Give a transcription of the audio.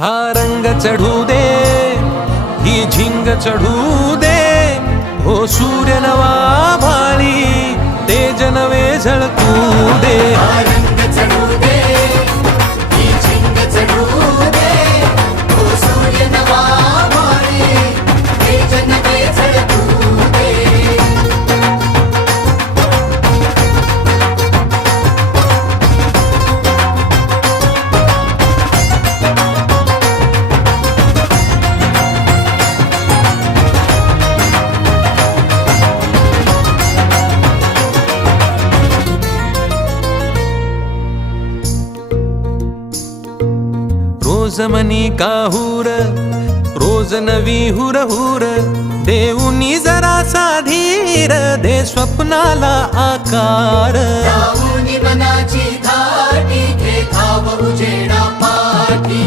हा रंग चढू दे, ही झिंग चढू दे, हो सूर्य नवा भाळी तेज नवे झळकू दे. हा रंग चढू दे, ही झिंग चढू दे, हो सूर्य नवा भाळी तेज नवे झळकू दे. रोज मनी काहूर, रोज नवी हुरहुर, देऊनी जरासा धीर, दे स्वप्नाला आकार. राहुनी मनाची धाटी घे धाव उजेडा